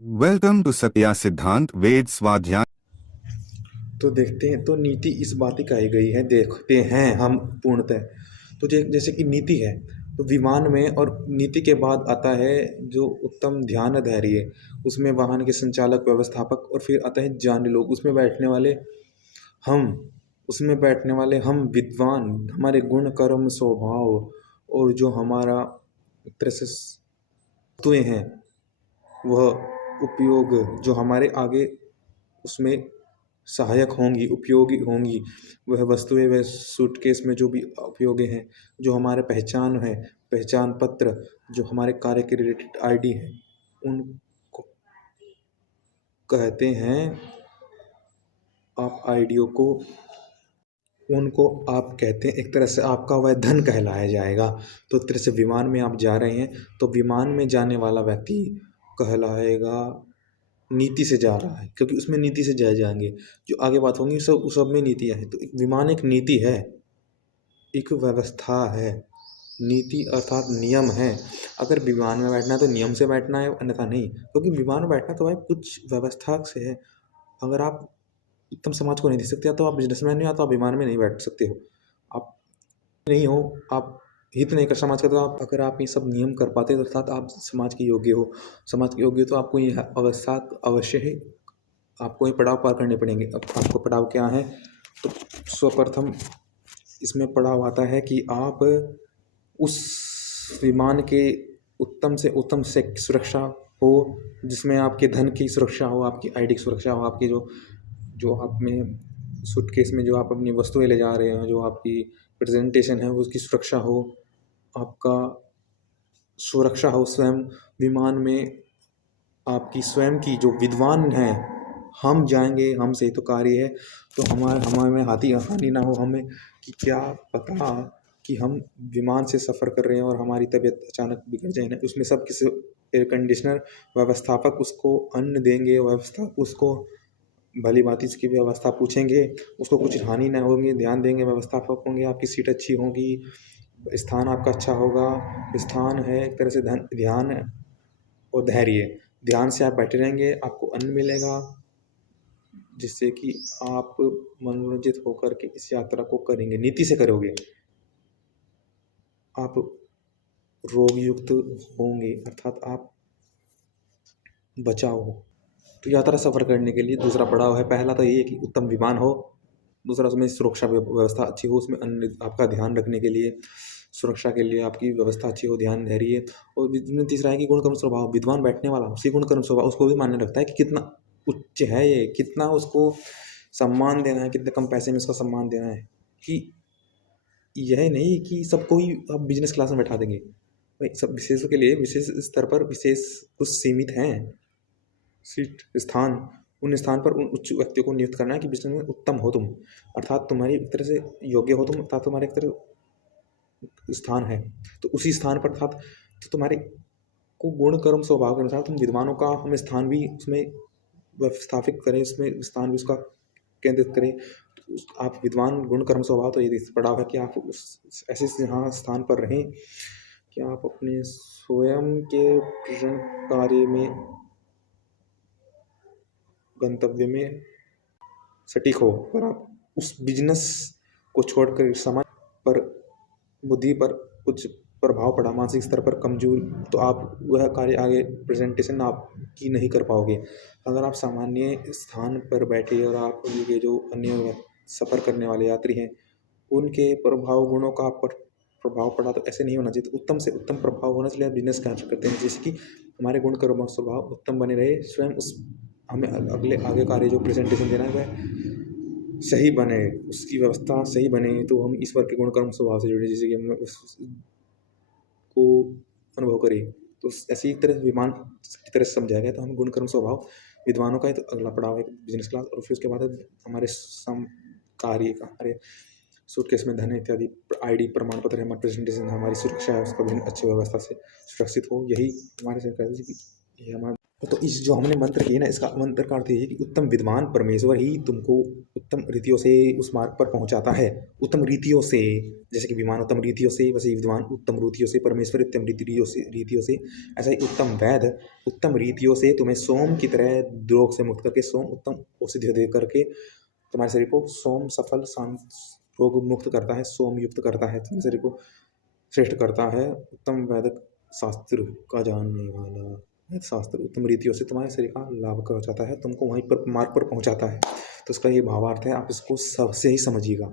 Welcome to Satya सिद्धांत वेद स्वाध्याय। तो देखते हैं, तो नीति इस बात ही कही गई है, देखते हैं हम पूर्णतः। तो जैसे कि नीति है, तो विमान में और नीति के बाद आता है जो उत्तम ध्यान धैर्य, उसमें वाहन के संचालक व्यवस्थापक, और फिर आता है ज्ञानी लोग, उसमें बैठने वाले हम, उसमें बैठने वाले हम विद्वान, हमारे गुण कर्म स्वभाव और जो हमारा एक तरह से वस्तुएं हैं वह उपयोग, जो हमारे आगे उसमें सहायक होंगी, उपयोगी होंगी, वह वस्तुएं, वह सूटकेस में जो भी उपयोगी हैं, जो हमारे पहचान है, पहचान पत्र, जो हमारे कार्य के रिलेटेड आईडी है, उनको कहते हैं आप आईडियो को, उनको आप कहते हैं, एक तरह से आपका वह धन कहलाया जाएगा। तो एक तरह से विमान में आप जा रहे हैं, तो विमान में जाने वाला व्यक्ति कहलाएगा नीति से जा रहा है, क्योंकि उसमें नीति से जाएंगे, जो आगे बात होंगी सब उस सब में नीतियाँ हैं। तो एक विमान एक नीति है, एक व्यवस्था है। नीति अर्थात नियम है। अगर विमान में बैठना है तो नियम से बैठना है, अन्यथा नहीं, क्योंकि विमान में बैठना तो भाई कुछ व्यवस्था से है। अगर आप उत्तम समाज को नहीं देख सकते, तो आप बिजनेसमैन नहीं हो, तो आप विमान में नहीं बैठ सकते हो। आप नहीं हो, आप हित नहीं कर समाज का, तो आप, अगर आप ये सब नियम कर पाते तो अर्थात आप समाज के योग्य हो। समाज के योग्य, तो आपको ये अवस्था अवश्य है, आपको ये पड़ाव पार करने पड़ेंगे। अब आपको पड़ाव क्या है, तो सर्वप्रथम इसमें पड़ाव आता है कि आप उस विमान के उत्तम से उत्तम से सुरक्षा हो, जिसमें आपके धन की सुरक्षा हो, आपकी आईडी की सुरक्षा हो, आपकी जो जो आप में सूटकेस में जो आप अपनी वस्तुएं ले जा रहे हैं, जो आपकी प्रेजेंटेशन है, उसकी सुरक्षा हो, आपका सुरक्षा हो स्वयं। विमान में आपकी स्वयं की जो विद्वान हैं, हम जाएंगे, हमसे ही तो कार्य है, तो हमारे हमें हानि ना हो, हमें कि क्या पता कि हम विमान से सफ़र कर रहे हैं और हमारी तबीयत अचानक बिगड़ जाए ना, उसमें सब किसी एयर कंडीशनर व्यवस्थापक उसको अन्न देंगे, व्यवस्था उसको भली भांति इसकी व्यवस्था पूछेंगे, उसको कुछ हानि ना होगी, ध्यान देंगे, व्यवस्थापक होंगे, आपकी सीट अच्छी होगी, स्थान आपका अच्छा होगा। स्थान है एक तरह से ध्यान और धैर्य। ध्यान से आप बैठे रहेंगे, आपको अन्न मिलेगा, जिससे कि आप मनोरंजित होकर के इस यात्रा को करेंगे, नीति से करोगे, आप रोग युक्त होंगे, अर्थात आप बचाव हो। तो यात्रा सफ़र करने के लिए दूसरा पड़ाव है, पहला तो ये है कि उत्तम विमान हो, दूसरा उसमें सुरक्षा व्यवस्था अच्छी हो, उसमें अन्य आपका ध्यान रखने के लिए, सुरक्षा के लिए आपकी व्यवस्था अच्छी हो, ध्यान धैर्य। और इसमें तीसरा है कि गुण कर्म स्वभाव, विद्वान बैठने वाला उसी गुण कर्म स्वभाव उसको भी मान्य रखता है कि कितना उच्च है ये, कितना उसको सम्मान देना है, कितने कम पैसे में उसका सम्मान देना है। कि यह नहीं कि सबको ही आप बिजनेस क्लास में बैठा देंगे भाई, सब विशेषों के लिए विशेष स्तर पर विशेष कुछ सीमित हैं सीट स्थान, उन स्थान पर उन उच्च व्यक्तियों को नियुक्त करना है कि बिजनेस में उत्तम हो तुम, अर्थात तुम्हारी एक तरह से योग्य हो तुम, अर्थात तुम्हारे एक तरह स्थान है, तो उसी स्थान पर अर्थात तो तुम्हारे को गुण कर्म स्वभाव के अनुसार तुम विद्वानों का हम स्थान भी उसमें व्यवस्थापित करें, उसमें स्थान भी उसका केंद्रित करें। तो आप विद्वान गुण कर्म स्वभाव, तो ये पड़ाव है कि आप उस ऐसे यहाँ स्थान पर रहें कि आप अपने स्वयं के प्रेरण कार्य में, गंतव्य में सटीक हो, पर आप उस बिजनेस को छोड़कर समाज पर, बुद्धि पर कुछ प्रभाव पड़ा, मानसिक स्तर पर कमजोर, तो आप वह कार्य आगे प्रेजेंटेशन आप की नहीं कर पाओगे। अगर आप सामान्य स्थान पर बैठे और आप ये जो अन्य सफ़र करने वाले यात्री हैं, उनके प्रभाव गुणों का आप पर प्रभाव पड़ा, तो ऐसे नहीं होना चाहिए। तो उत्तम से उत्तम प्रभाव होना चाहिए, बिजनेस कार्य करते हैं, जैसे कि हमारे गुण कर्म और स्वभाव उत्तम बने रहे, स्वयं उस हमें अगले आगे कार्य जो प्रेजेंटेशन देना है वह सही बने, उसकी व्यवस्था सही बने, तो हम ईश्वर के गुण कर्म स्वभाव से जुड़े, जैसे कि हम को अनुभव करें। तो ऐसे ही एक तरह विमान की तरह से समझाया गया, तो हम गुण कर्म स्वभाव विद्वानों का ही तो अगला पड़ाव है बिजनेस क्लास, और फिर उसके बाद हमारे सम कार्य का, हमारे सूटकेस में धन इत्यादि, आईडी प्रमाण पत्र, हमारे प्रेजेंटेशन, हमारी सुरक्षा है, उसका भी अच्छी व्यवस्था से सुरक्षित हो। यही हमारे से कहते हैं कि ये हमारा तो इस जो हमने मंत्र किए ना, इसका मंत्र का अर्थ ये है कि उत्तम विद्वान परमेश्वर ही तुमको उत्तम रीतियों से उस मार्ग पर पहुंचाता है। उत्तम रीतियों से, जैसे कि विमान उत्तम रीतियों से, वैसे ही विद्वान उत्तम रीतियों से, परमेश्वर उत्तम रीतियों से, ऐसा ही उत्तम वैद्य उत्तम रीतियों से तुम्हें सोम की तरह रोग से मुक्त करके, सोम उत्तम औषधि दे करके तुम्हारे शरीर को सोम सफल शांत रोग मुक्त करता है, सोम युक्त करता है, तुम्हारे शरीर को श्रेष्ठ करता है। उत्तम वैदिक शास्त्र का जानने वाला वेद शास्त्र उत्तम रीतियों से तुम्हारे शरीर का लाभ पहुंचाता है, तुमको वहीं पर मार्ग पर पहुंचाता है। तो इसका ये भावार्थ है, आप इसको सबसे ही समझिएगा।